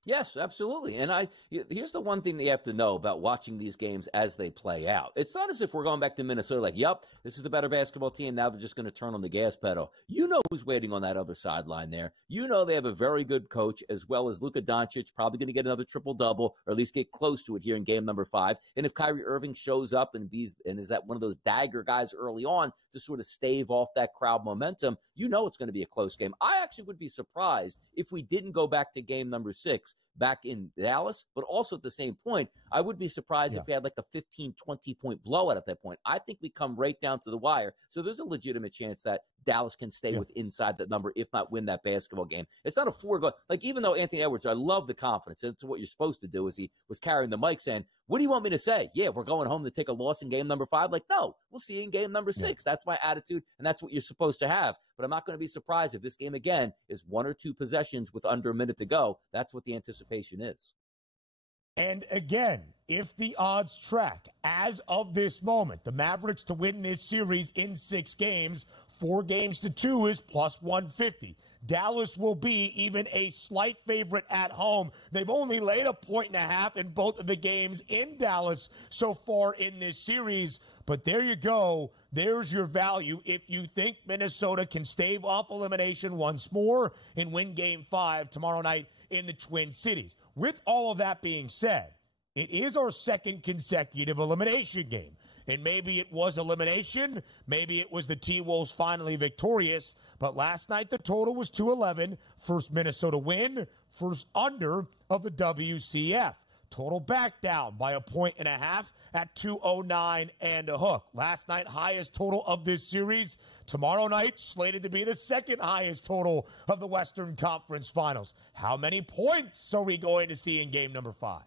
Yes, absolutely. And here's the one thing that you have to know about watching these games as they play out. It's not as if we're going back to Minnesota like, yep, this is the better basketball team. Now they're just going to turn on the gas pedal. You know who's waiting on that other sideline there. You know they have a very good coach, as well as Luka Doncic, probably going to get another triple-double, or at least get close to it here in game number 5. And if Kyrie Irving shows up and is that one of those dagger guys early on to sort of stave off that crowd momentum, you know it's going to be a close game. I actually would be surprised if we didn't go back to game number 6 back in Dallas, but also at the same point, I would be surprised if we had like a 15, 20-point blowout at that point. I think we come right down to the wire. So there's a legitimate chance that Dallas can stay with inside that number, if not win that basketball game. It's not a foregone. Like, even though Anthony Edwards, I love the confidence. That's what you're supposed to do, is he was carrying the mic saying, what do you want me to say? Yeah, we're going home to take a loss in game number 5. Like, no, we'll see you in game number 6. That's my attitude, and that's what you're supposed to have. But I'm not going to be surprised if this game, again, is 1 or 2 possessions with under a minute to go. That's what the anticipation is. And again, if the odds track, as of this moment, the Mavericks to win this series in 6 games, 4 games to 2 is plus 150. Dallas will be even a slight favorite at home. They've only laid 1.5 points in both of the games in Dallas so far in this series. But there you go. There's your value if you think Minnesota can stave off elimination once more and win game 5 tomorrow night in the Twin Cities. With all of that being said, it is our 2nd consecutive elimination game. And maybe it was elimination, maybe it was the T-Wolves finally victorious, but last night the total was 211. First Minnesota win, first under of the WCF. Total back down by 1.5 points at 209 and a hook. Last night, highest total of this series. Tomorrow night, slated to be the 2nd highest total of the Western Conference Finals. How many points are we going to see in game number 5?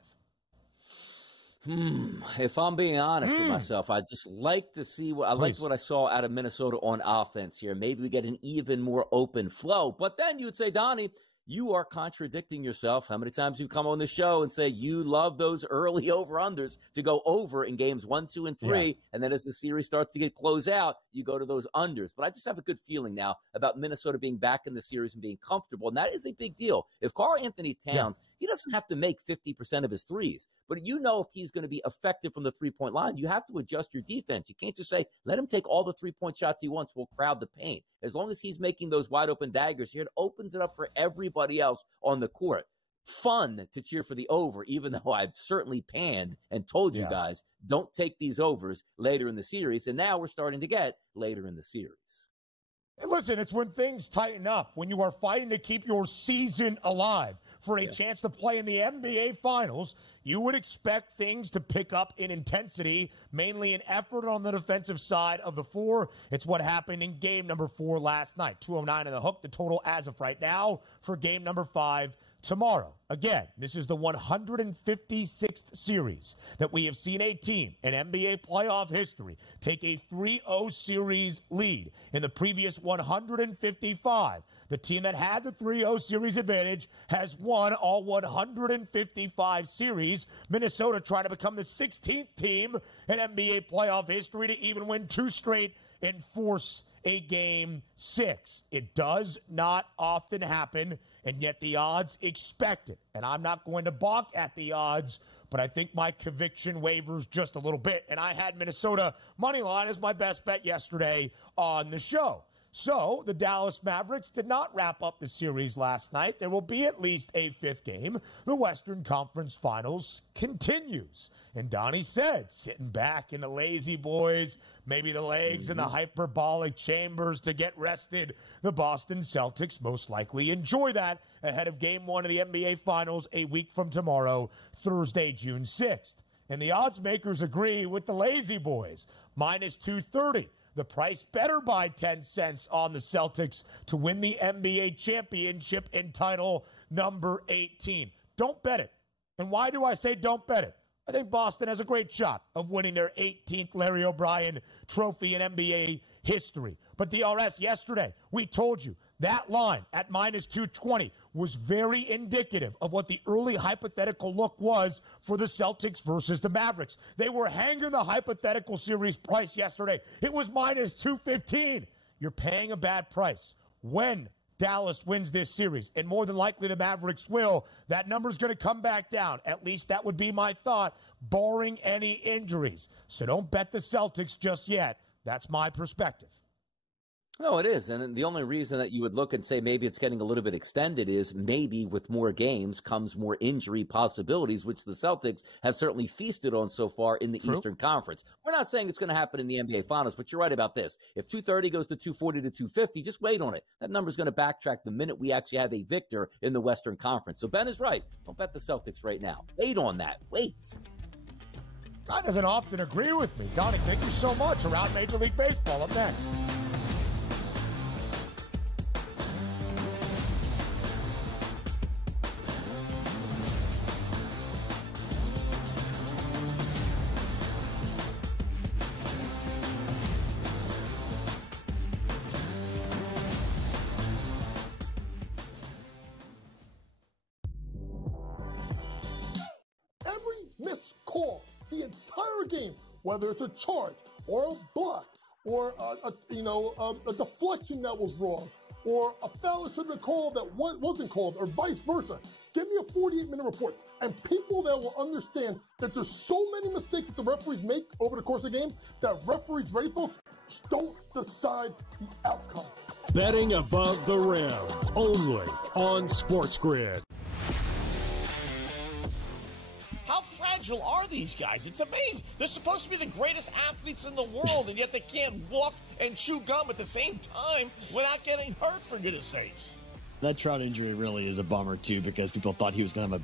If I'm being honest with myself, I just like to see what I liked what I saw out of Minnesota on offense here. Maybe we get an even more open flow. But then you'd say, Donnie, you are contradicting yourself. How many times you come on the show and say you love those early over-unders to go over in games 1, 2, and 3, and then as the series starts to get closed out, you go to those unders. But I just have a good feeling now about Minnesota being back in the series and being comfortable, and that is a big deal. If Karl Anthony Towns, he doesn't have to make 50% of his threes, but you know if he's going to be effective from the three-point line, you have to adjust your defense. You can't just say, let him take all the three-point shots he wants, we'll crowd the paint. As long as he's making those wide-open daggers here, it opens it up for everybody else on the court. Fun to cheer for the over, even though I've certainly panned and told you guys, don't take these overs later in the series, and now we're starting to get later in the series. Hey, listen, it's when things tighten up, when you are fighting to keep your season alive for a chance to play in the NBA Finals, you would expect things to pick up in intensity, mainly an effort on the defensive side of the floor. It's what happened in game number 4 last night. 209 in the hook, the total as of right now for game number 5 tomorrow. Again, this is the 156th series that we have seen a team in NBA playoff history take a 3-0 series lead. In the previous 155, the team that had the 3-0 series advantage has won all 155 series. Minnesota trying to become the 16th team in NBA playoff history to even win 2 straight and force a game 6. It does not often happen, and yet the odds expect it. And I'm not going to balk at the odds, but I think my conviction wavers just a little bit. And I had Minnesota money line as my best bet yesterday on the show. So the Dallas Mavericks did not wrap up the series last night. There will be at least a 5th game. The Western Conference Finals continues. And Donnie said, sitting back in the lazy boys, maybe the legs in the hyperbolic chambers to get rested. The Boston Celtics most likely enjoy that ahead of game 1 of the NBA Finals a week from tomorrow, Thursday, June 6th. And the odds makers agree with the lazy boys, minus 230. The price better by 10 cents on the Celtics to win the NBA championship in title number 18. Don't bet it. And why do I say don't bet it? I think Boston has a great shot of winning their 18th Larry O'Brien trophy in NBA history. But DRS, yesterday, we told you that line at minus 220 was very indicative of what the early hypothetical look was for the Celtics versus the Mavericks. They were hanging the hypothetical series price yesterday. It was minus 215. You're paying a bad price. When Dallas wins this series, and more than likely the Mavericks will, that number's going to come back down. At least that would be my thought, barring any injuries. So don't bet the Celtics just yet. That's my perspective. No, it is. And the only reason that you would look and say maybe it's getting a little bit extended is maybe with more games comes more injury possibilities, which the Celtics have certainly feasted on so far in the Eastern Conference. We're not saying it's going to happen in the NBA Finals, but you're right about this. If 230 goes to 240 to 250, just wait on it. That number's going to backtrack the minute we actually have a victor in the Western Conference. So Ben is right. Don't bet the Celtics right now. Wait on that. Wait. God doesn't often agree with me. Donnie, thank you so much. Around Major League Baseball. Up next. Missed call the entire game, whether it's a charge or a block or a deflection that was wrong or a foul that should have been called that wasn't called or vice versa. Give me a 48-minute report, and people that will understand that there's so many mistakes that the referees make over the course of the game that referees, ready folks, don't decide the outcome. Betting above the rim, only on SportsGrid. How fragile are these guys? It's amazing. They're supposed to be the greatest athletes in the world, and yet they can't walk and chew gum at the same time without getting hurt, for goodness sakes. That Trout injury really is a bummer, too, because people thought he was going to have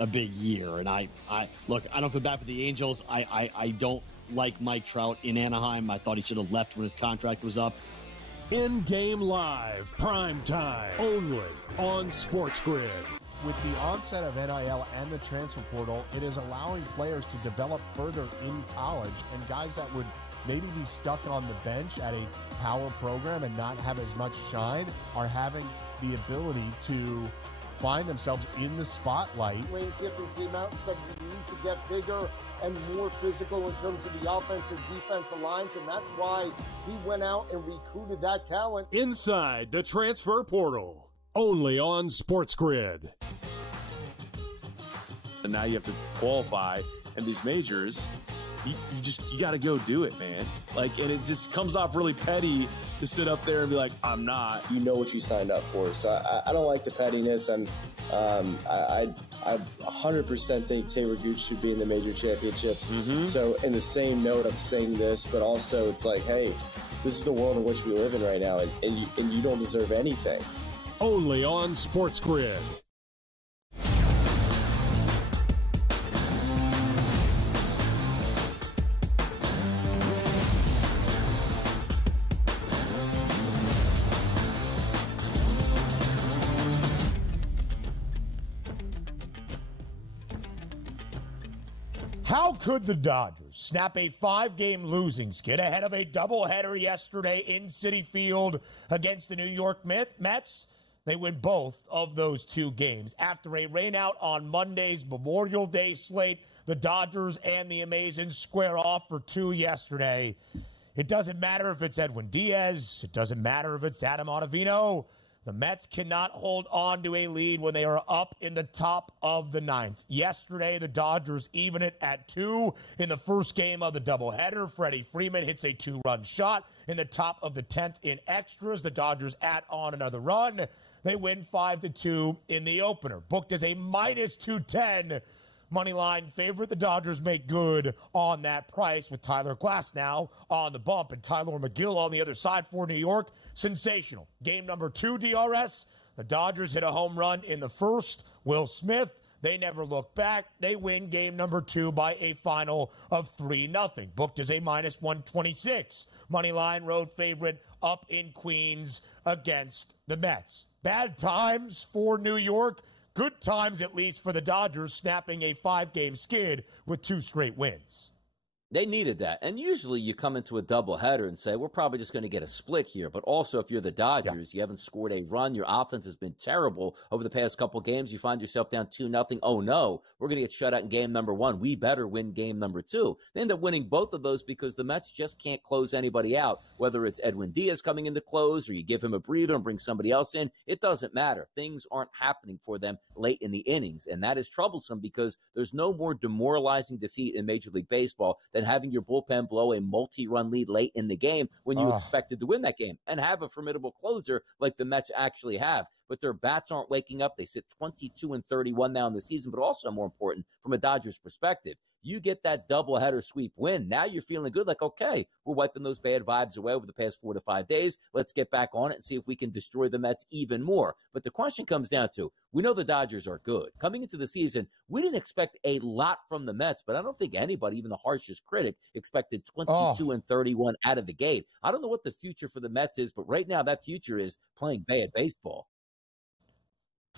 a big year. And I don't feel bad for the Angels. I don't like Mike Trout in Anaheim. I thought he should have left when his contract was up. In-game live, prime time, only on SportsGrid. with the onset of NIL and the transfer portal, it is allowing players to develop further in college, and guys that would maybe be stuck on the bench at a power program and not have as much shine are having the ability to find themselves in the spotlight. Lane Kiffin came out and said we need to get bigger and more physical in terms of the offensive defensive lines, and that's why he went out and recruited that talent. Inside the transfer portal, only on SportsGrid. And now you have to qualify, and these majors, you got to go do it, man. Like, and it just comes off really petty to sit up there and be like, I'm not. You know what you signed up for. So I don't like the pettiness, and I 100% think Taylor Gooch should be in the major championships. So in the same note, I'm saying this, but also it's like, hey, this is the world in which we live in right now, and you don't deserve anything. Only on SportsGrid. How could the Dodgers snap a 5-game losing skid ahead of a doubleheader yesterday in Citi Field against the New York Mets? They win both of those 2 games. After a rainout on Monday's Memorial Day slate, the Dodgers and the Amazons square off for 2 yesterday. It doesn't matter if it's Edwin Diaz. It doesn't matter if it's Adam Ottavino. The Mets cannot hold on to a lead when they are up in the top of the 9th. Yesterday, the Dodgers even it at 2 in the first game of the doubleheader. Freddie Freeman hits a 2-run shot in the top of the 10th in extras. The Dodgers add on another run. They win 5-2 in the opener. Booked as a minus 210 moneyline favorite. The Dodgers make good on that price with Tyler Glass now on the bump and Tyler McGill on the other side for New York. Sensational. Game number 2 DRS. The Dodgers hit a home run in the first. Will Smith, they never look back. They win game number 2 by a final of 3-0. Booked as a minus 126. Moneyline road favorite up in Queens against the Mets. Bad times for New York. Good times, at least, for the Dodgers, snapping a 5-game skid with 2 straight wins. They needed that. And usually you come into a doubleheader and say, we're probably just going to get a split here. But also, if you're the Dodgers, you haven't scored a run. Your offense has been terrible over the past couple games. You find yourself down 2-0. Oh, no, we're going to get shut out in game number 1. We better win game number 2. They end up winning both of those because the Mets just can't close anybody out, whether it's Edwin Diaz coming in to close or you give him a breather and bring somebody else in. It doesn't matter. Things aren't happening for them late in the innings. And that is troublesome because there's no more demoralizing defeat in Major League Baseball than having your bullpen blow a multi-run lead late in the game when you expected to win that game and have a formidable closer like the Mets actually have. But their bats aren't waking up. They sit 22-31 now in the season, but also more important from a Dodgers perspective. You get that doubleheader sweep win. Now you're feeling good, like, okay, we're wiping those bad vibes away over the past 4 to 5 days. Let's get back on it and see if we can destroy the Mets even more. But the question comes down to, we know the Dodgers are good. Coming into the season, we didn't expect a lot from the Mets, but I don't think anybody, even the harshest critic, expected 22-31 out of the gate. I don't know what the future for the Mets is, but right now that future is playing bad baseball.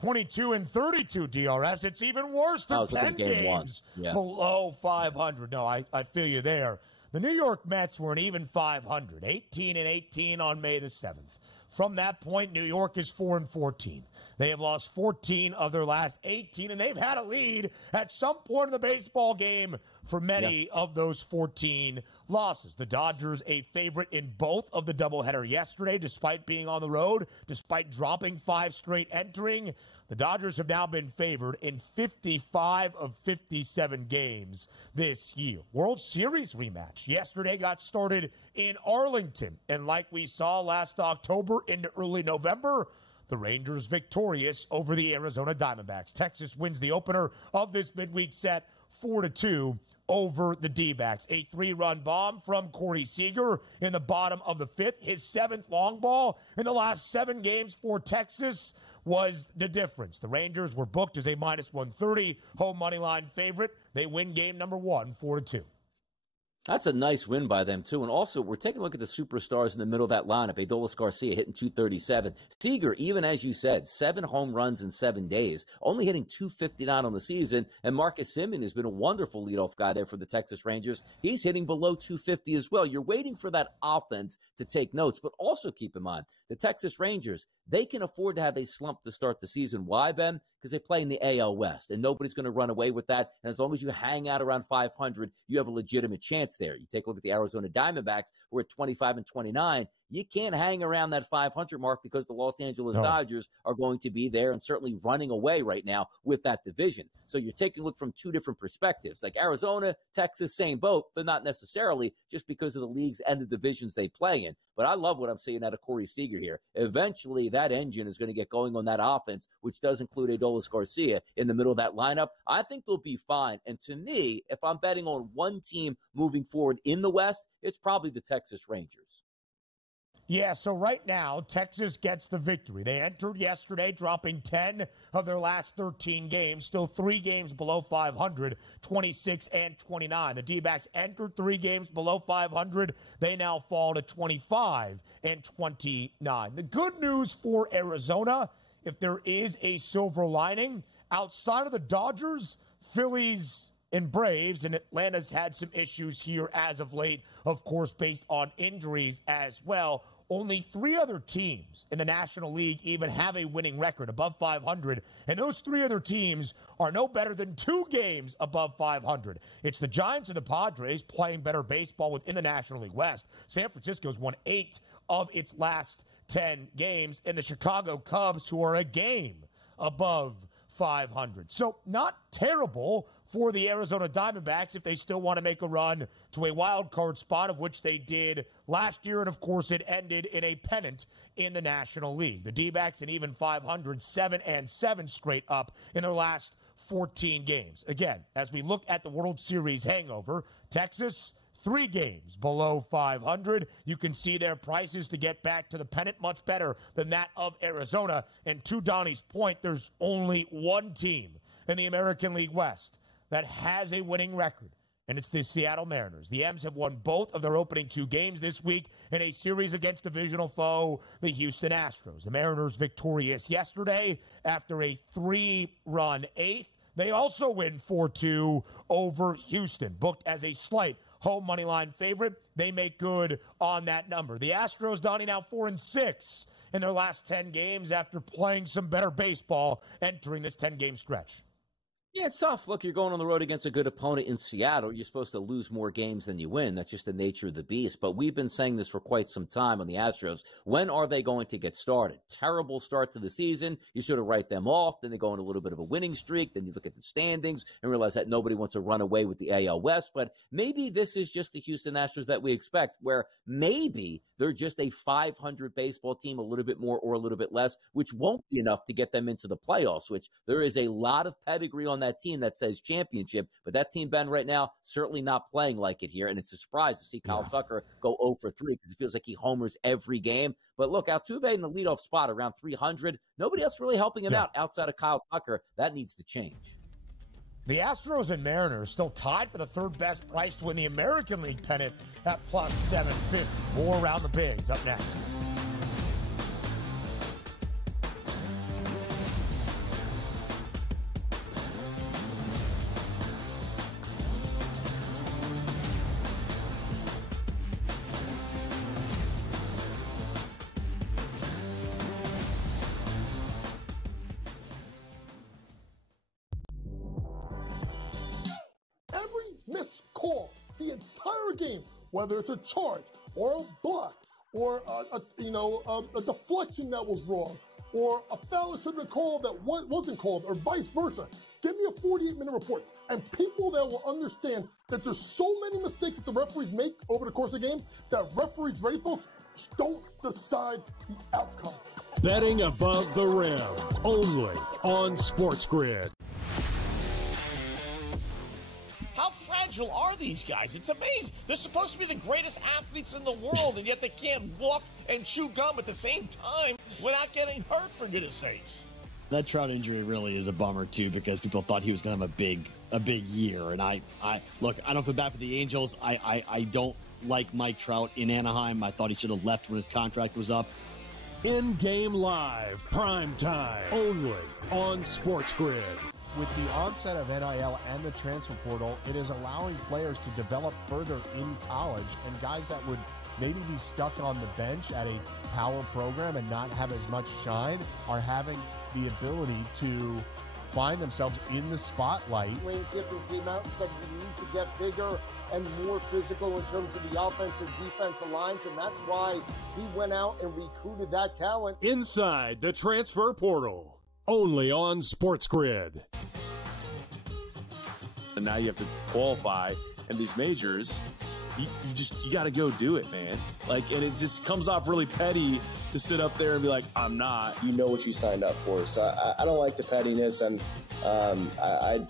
22-32 DRS. It's even worse than 10 games below 500. No, I feel you there. The New York Mets were an even 500, 18-18 on May the 7th. From that point, New York is 4-14. They have lost 14 of their last 18, and they've had a lead at some point in the baseball game for many of those 14 losses. The Dodgers a favorite in both of the doubleheader yesterday, despite being on the road, despite dropping 5 straight entering. The Dodgers have now been favored in 55 of 57 games this year. World Series rematch yesterday got started in Arlington, and like we saw last October into early November, the Rangers victorious over the Arizona Diamondbacks. Texas wins the opener of this midweek set 4-2 over the D-backs. A 3-run bomb from Corey Seager in the bottom of the 5th. His 7th long ball in the last 7 games for Texas was the difference. The Rangers were booked as a minus 130 home money line favorite. They win game number 1, 4-2. That's a nice win by them, too. And also, we're taking a look at the superstars in the middle of that lineup. Adolis Garcia hitting .237. Seager, even as you said, 7 home runs in 7 days, only hitting .259 on the season. And Marcus Semien has been a wonderful leadoff guy there for the Texas Rangers. He's hitting below .250 as well. You're waiting for that offense to take notes, but also keep in mind, the Texas Rangers, they can afford to have a slump to start the season. Why, Ben? Because they play in the AL West, and nobody's going to run away with that. And as long as you hang out around 500, you have a legitimate chance there. You take a look at the Arizona Diamondbacks, who are at 25-29. You can't hang around that 500 mark because the Los Angeles Dodgers are going to be there and certainly running away right now with that division. So you're taking a look from 2 different perspectives. Like Arizona, Texas, same boat, but not necessarily just because of the leagues and the divisions they play in. But I love what I'm seeing out of Corey Seager here. Eventually, that engine is going to get going on that offense, which does include Adolis Garcia in the middle of that lineup. I think they'll be fine. And to me, if I'm betting on one team moving forward in the West, it's probably the Texas Rangers. Yeah, so right now, Texas gets the victory. They entered yesterday, dropping 10 of their last 13 games, still 3 games below 500, 26 and 29. The D-backs entered 3 games below 500. They now fall to 25 and 29. The good news for Arizona, if there is a silver lining, outside of the Dodgers, Phillies, and Braves, and Atlanta's had some issues here as of late, of course, based on injuries as well. Only 3 other teams in the National League even have a winning record above 500, and those 3 other teams are no better than 2 games above 500. It's the Giants and the Padres playing better baseball within the National League West. San Francisco's won 8 of its last 10 games, and the Chicago Cubs, who are a game above 500. So not terrible for the Arizona Diamondbacks if they still want to make a run to a wild card spot, of which they did last year. And, of course, it ended in a pennant in the National League. The D-backs an even 500, 7-7 straight up in their last 14 games. Again, as we look at the World Series hangover, Texas, 3 games below 500. You can see their prices to get back to the pennant much better than that of Arizona. And to Donnie's point, there's only one team in the American League West that has a winning record, and it's the Seattle Mariners. The M's have won both of their opening 2 games this week in a series against divisional foe, the Houston Astros. The Mariners victorious yesterday after a 3-run 8th. They also win 4-2 over Houston, booked as a slight home money line favorite. They make good on that number. The Astros, Donnie, now 4-6 in their last 10 games after playing some better baseball entering this 10-game stretch. Yeah, it's tough. Look, you're going on the road against a good opponent in Seattle. You're supposed to lose more games than you win. That's just the nature of the beast. But we've been saying this for quite some time on the Astros. When are they going to get started? Terrible start to the season. You sort of write them off. Then they go on a little bit of a winning streak. Then you look at the standings and realize that nobody wants to run away with the AL West. But maybe this is just the Houston Astros that we expect, where maybe they're just a 500 baseball team, a little bit more or a little bit less, which won't be enough to get them into the playoffs, which there is a lot of pedigree on that team that says championship. But that team, Ben, right now, certainly not playing like it here. And it's a surprise to see Kyle Tucker go 0 for 3 because it feels like he homers every game. But look, Altuve in the leadoff spot around 300. Nobody else really helping him out outside of Kyle Tucker. That needs to change. The Astros and Mariners still tied for the 3rd best price to win the American League pennant at plus 750. More around the bigs up next. Missed call the entire game, whether it's a charge or a block or a deflection that was wrong or a foul that should have been called that wasn't called or vice versa. Give me a 48-minute report, and people that will understand that there's so many mistakes that the referees make over the course of the game that referees, ready folks, don't decide the outcome. Betting above the rim, only on SportsGrid. How fragile are these guys? It's amazing. They're supposed to be the greatest athletes in the world, and yet they can't walk and chew gum at the same time without getting hurt, for goodness sakes. That Trout injury really is a bummer too, because people thought he was going to have a big year. And I look, I don't feel bad for the Angels. I don't like Mike Trout in Anaheim. I thought he should have left when his contract was up. In-game live, prime time, only on SportsGrid. With the onset of NIL and the transfer portal, it is allowing players to develop further in college, and guys that would maybe be stuck on the bench at a power program and not have as much shine are having the ability to find themselves in the spotlight. Lane Kiffin came out and said we need to get bigger and more physical in terms of the offensive defensive lines, and that's why he went out and recruited that talent. Inside the transfer portal, only on SportsGrid. And now you have to qualify, and these majors, you got to go do it, man. Like, and it just comes off really petty to sit up there and be like, I'm not. You know what you signed up for. So I don't like the pettiness, and I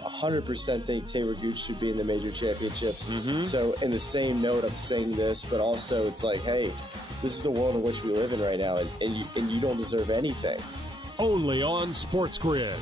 100% think Taylor Gooch should be in the major championships. So in the same note, I'm saying this, but also it's like, hey, this is the world in which we live in right now, and you don't deserve anything. Only on SportsGrid.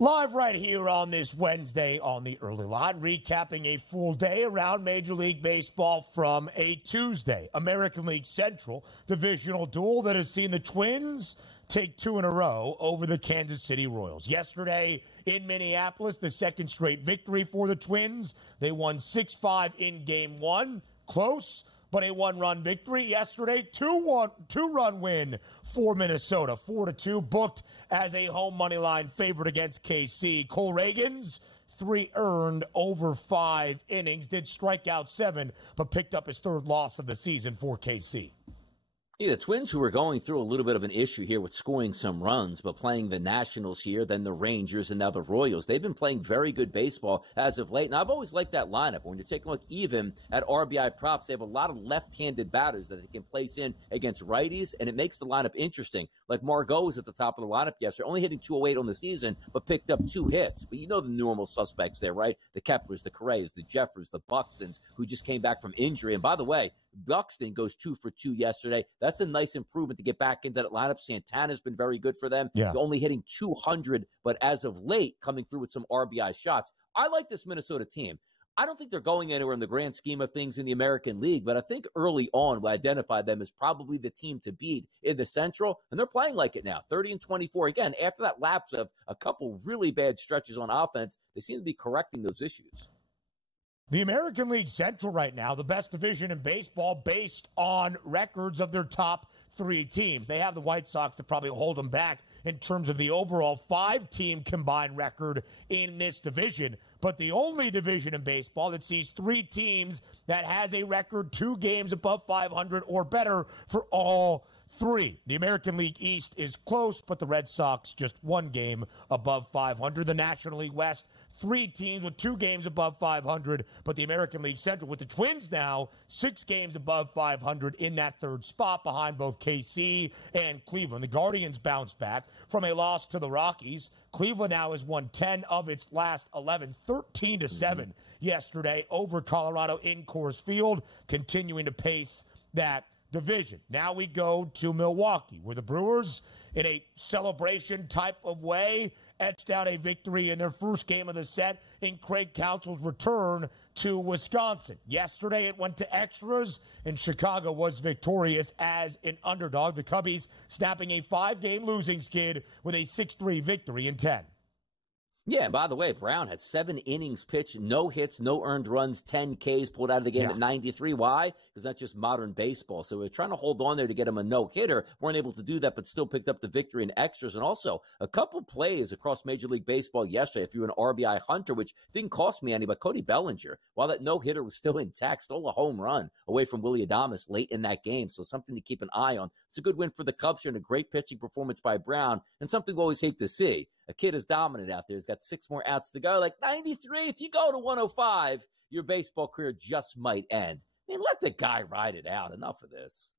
Live right here on this Wednesday on the Early Line, recapping a full day around Major League Baseball from a Tuesday. American League Central divisional duel that has seen the Twins take two in a row over the Kansas City Royals. Yesterday in Minneapolis, the second straight victory for the Twins. They won 6-5 in Game 1. Close, but a one-run victory yesterday. Two-run win for Minnesota. 4-2, booked as a home money line favorite against KC. Cole Reagans, 3 earned over 5 innings, did strike out 7, but picked up his third loss of the season for KC. Yeah, the Twins, who are going through a little bit of an issue here with scoring some runs, but playing the Nationals here, then the Rangers, and now the Royals. They've been playing very good baseball as of late, and I've always liked that lineup. When you take a look even at RBI props, they have a lot of left-handed batters that they can place in against righties, and it makes the lineup interesting. Like Margot was at the top of the lineup yesterday, only hitting 208 on the season, but picked up 2 hits. But you know the normal suspects there, right? The Keplers, the Correas, the Jeffers, the Buxtons, who just came back from injury. And by the way, Buxton goes 2 for 2 yesterday. That's a nice improvement to get back into that lineup. Santana's been very good for them. Yeah. Only hitting 200, but as of late, coming through with some RBI shots. I like this Minnesota team. I don't think they're going anywhere in the grand scheme of things in the American League, but I think early on we identified them as probably the team to beat in the Central, and they're playing like it now, 30-24. Again, after that lapse of a couple really bad stretches on offense, they seem to be correcting those issues. The American League Central right now, the best division in baseball based on records of their top 3 teams. They have the White Sox that probably hold them back in terms of the overall 5-team combined record in this division. But the only division in baseball that sees 3 teams that has a record 2 games above 500 or better for all 3. The American League East is close, but the Red Sox just 1 game above 500. The National League West, 3 teams with 2 games above 500, but the American League Central with the Twins now 6 games above 500 in that 3rd spot behind both KC and Cleveland. The Guardians bounced back from a loss to the Rockies. Cleveland now has won 10 of its last 11, 13-7 yesterday over Colorado in Coors Field, continuing to pace that division. Now we go to Milwaukee, where the Brewers, in a celebration type of way, etched out a victory in their first game of the set in Craig Counsell's return to Wisconsin. Yesterday it went to extras, and Chicago was victorious as an underdog. The Cubbies snapping a 5-game losing skid with a 6-3 victory in 10. Yeah, and by the way, Brown had 7 innings pitched, no hits, no earned runs, 10 Ks, pulled out of the game at 93. Why? Because that's just modern baseball. So we're trying to hold on there to get him a no-hitter. Weren't able to do that, but still picked up the victory in extras. And also, a couple plays across Major League Baseball yesterday. If you're an RBI hunter, which didn't cost me any, but Cody Bellinger, while that no-hitter was still intact, stole a home run away from Willie Adames late in that game. So something to keep an eye on. It's a good win for the Cubs here and a great pitching performance by Brown, and something we always hate to see. A kid is dominant out there. He's got 6 more outs to go. Like 93, if you go to 105, your baseball career just might end. mean, let the guy ride it out. Enough of this.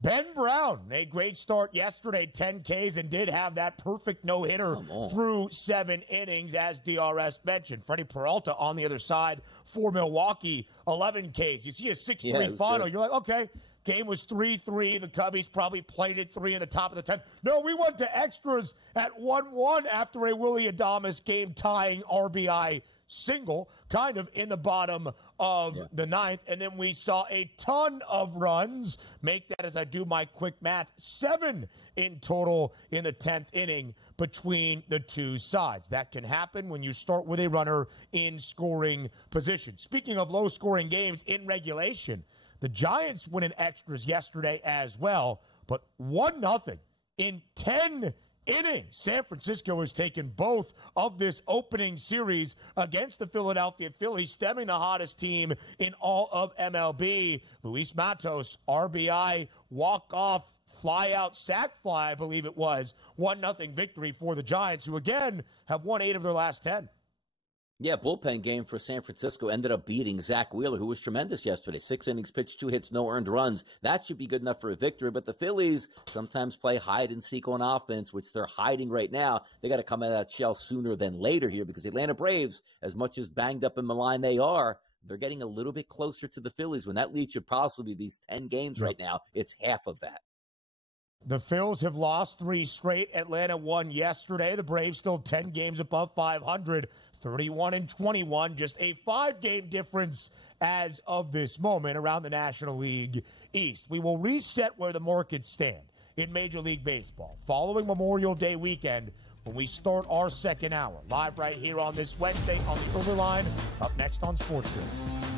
Ben Brown, a great start yesterday, 10 Ks, and did have that perfect no-hitter through 7 innings, as DRS mentioned. Freddie Peralta on the other side for Milwaukee, 11 Ks. You see a 6-3 final, you're like, okay, game was 3-3. The Cubbies probably played it 3 in the top of the 10th. No, we went to extras at 1-1 after a Willie Adames game-tying RBI single, kind of in the bottom of the 9th. And then we saw a ton of runs. Make that, as I do my quick math, 7 in total in the 10th inning between the two sides. That can happen when you start with a runner in scoring position. Speaking of low-scoring games in regulation, the Giants win in extras yesterday as well, but 1-0 in 10 innings. San Francisco has taken both of this opening series against the Philadelphia Phillies, stemming the hottest team in all of MLB. Luis Matos, RBI, walk-off, fly-out, sac fly, I believe it was. 1-0 victory for the Giants, who again have won 8 of their last 10. Yeah, bullpen game for San Francisco ended up beating Zach Wheeler, who was tremendous yesterday. 6 innings pitched, 2 hits, no earned runs. That should be good enough for a victory. But the Phillies sometimes play hide and seek on offense, which they're hiding right now. They got to come out of that shell sooner than later here, because the Atlanta Braves, as much as banged up and maligned they are, they're getting a little bit closer to the Phillies when that lead should possibly be these 10 games right now. It's half of that. The Phils have lost 3 straight. Atlanta won yesterday. The Braves still 10 games above 500. 31-21, just a 5-game difference as of this moment around the National League East. We will reset where the markets stand in Major League Baseball following Memorial Day weekend when we start our second hour, live right here on this Wednesday on the Early Line, up next on SportsGrid.